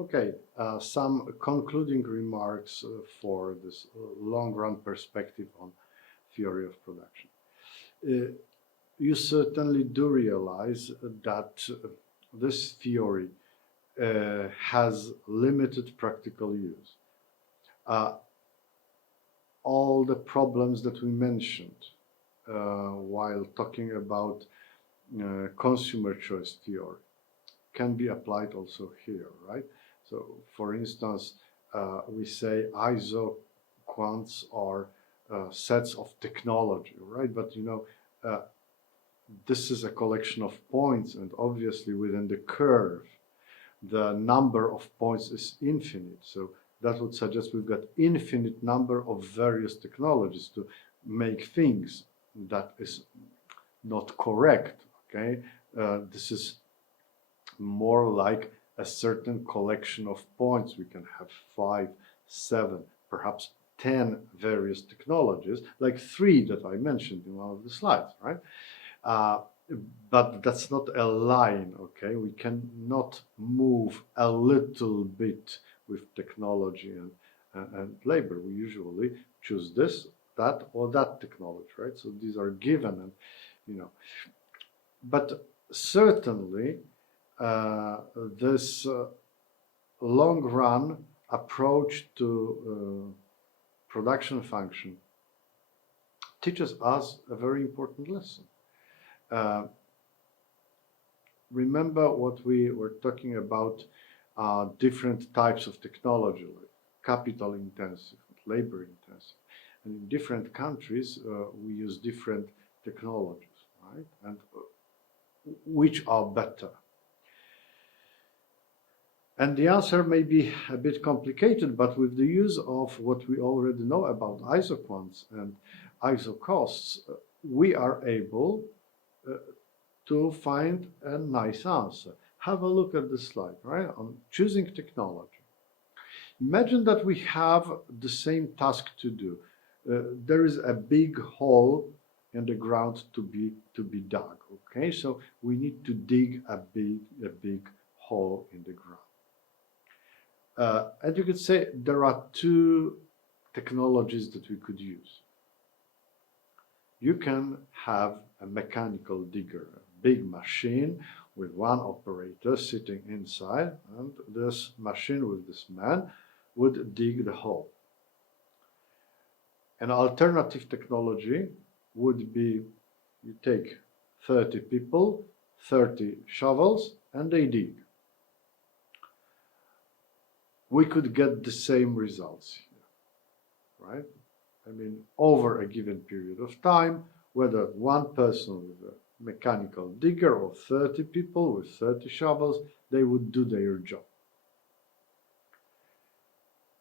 Okay, some concluding remarks for this long-run perspective on theory of production. You certainly do realize that this theory has limited practical use. All the problems that we mentioned while talking about consumer choice theory can be applied also here, right? So, for instance, we say isoquants are sets of technology, right? But this is a collection of points, and obviously within the curve, the number of points is infinite. So that would suggest we've got infinite number of various technologies to make things. That is not correct, okay? This is more like a certain collection of points. We can have 5, 7, perhaps 10 various technologies, like 3 that I mentioned in one of the slides, right? But that's not a line, okay? We cannot move a little bit with technology and labor. We usually choose this, that, or that technology, right? So these are given, and but certainly this long-run approach to production function teaches us a very important lesson. Remember what we were talking about, different types of technology, like capital intensive, labor intensive. And in different countries, we use different technologies, right? And which are better? And the answer may be a bit complicated, but with the use of what we already know about isoquants and isocosts, we are able to find a nice answer. Have a look at this slide, right? On choosing technology. Imagine that we have the same task to do. There is a big hole in the ground to be dug. Okay, so we need to dig a big hole in the ground. And you could say there are 2 technologies that we could use. You can have a mechanical digger, a big machine with one operator sitting inside, and this machine with this man would dig the hole. An alternative technology would be you take 30 people, 30 shovels, and they dig. We could get the same results here, right? I mean, over a given period of time, whether one person with a mechanical digger or 30 people with 30 shovels, they would do their job.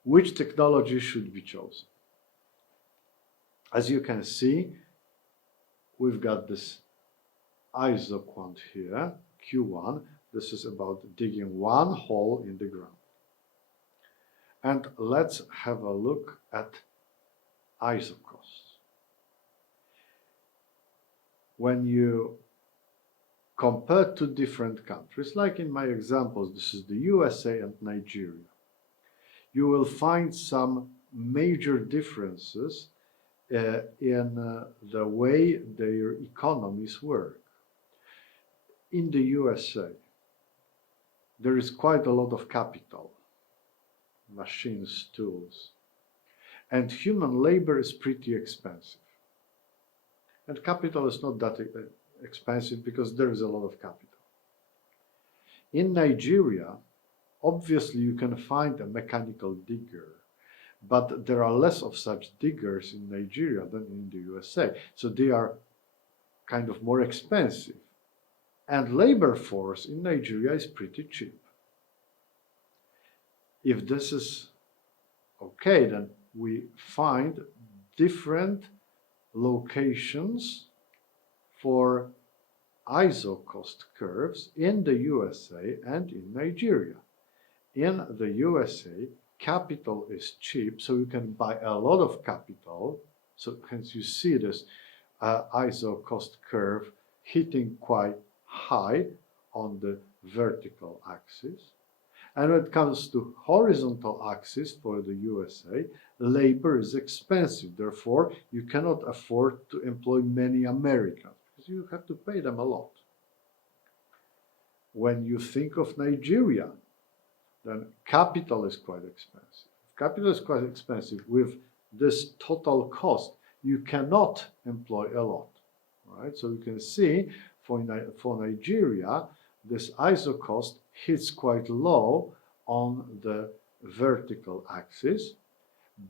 Which technology should be chosen? As you can see, we've got this isoquant here, Q1. This is about digging one hole in the ground. And let's have a look at isocosts. When you compare 2 different countries, like in my examples, this is the USA and Nigeria, you will find some major differences in the way their economies work. In the USA, there is quite a lot of capital, machines, tools, and human labor is pretty expensive. And capital is not that expensive because there is a lot of capital. In Nigeria, obviously you can find a mechanical digger, but there are less of such diggers in Nigeria than in the USA. So they are kind of more expensive. And labor force in Nigeria is pretty cheap. If this is okay, then we find different locations for isocost curves in the USA and in Nigeria. In the USA, capital is cheap, so you can buy a lot of capital. So hence you see this isocost curve hitting quite high on the vertical axis. And when it comes to horizontal axis for the USA, labor is expensive. Therefore, you cannot afford to employ many Americans because you have to pay them a lot. When you think of Nigeria, then capital is quite expensive. Capital is quite expensive. With this total cost, you cannot employ a lot. Right? So you can see for Nigeria, this ISO cost hits quite low on the vertical axis,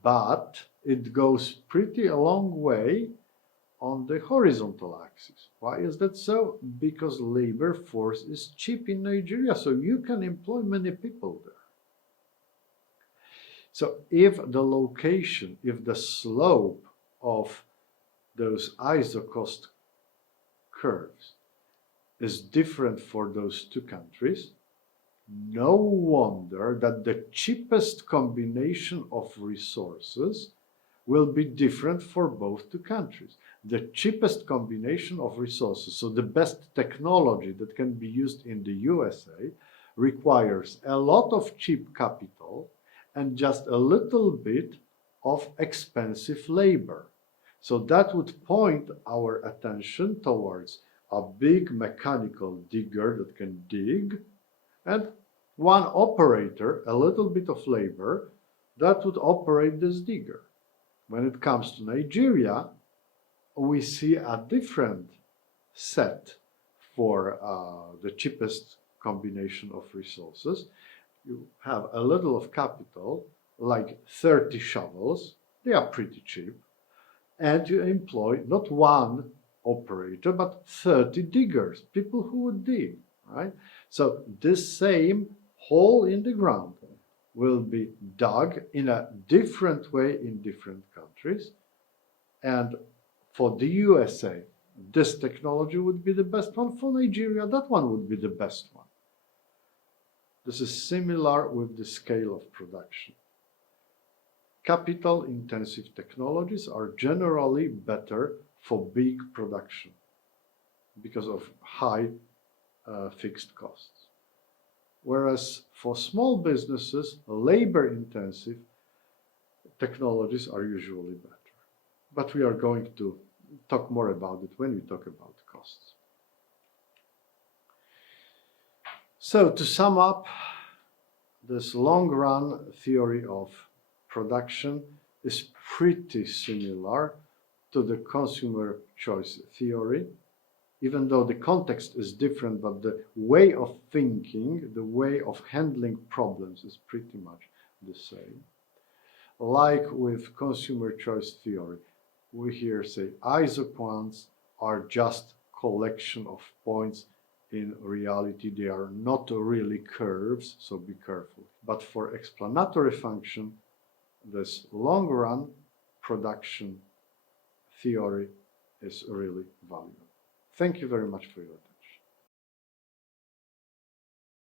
but it goes pretty a long way on the horizontal axis. Why is that so? Because labor force is cheap in Nigeria, so you can employ many people there. So if the location, if the slope of those ISO cost curves is different for those two countries, no wonder that the cheapest combination of resources will be different for both two countries. The cheapest combination of resources, so the best technology that can be used in the USA, requires a lot of cheap capital and just a little bit of expensive labor. So that would point our attention towards a big mechanical digger that can dig, and one operator, a little bit of labor, that would operate this digger. When it comes to Nigeria, we see a different set for the cheapest combination of resources. You have a little of capital, like 30 shovels, they are pretty cheap, and you employ not one operator, but 30 diggers, people who would dig, right? So this same hole in the ground will be dug in a different way in different countries. And for the USA, this technology would be the best one. For Nigeria, that one would be the best one. This is similar with the scale of production. Capital-intensive technologies are generally better for big production because of high fixed costs. Whereas for small businesses, labor-intensive technologies are usually better. But we are going to talk more about it when we talk about costs. So to sum up, this long-run theory of production is pretty similar to the consumer choice theory, even though the context is different, but the way of thinking, the way of handling problems is pretty much the same. Like with consumer choice theory, we here say isoquants are just collection of points. In reality, they are not really curves, so be careful. But for explanatory function, this long-run production theory is really valuable. Thank you very much for your attention.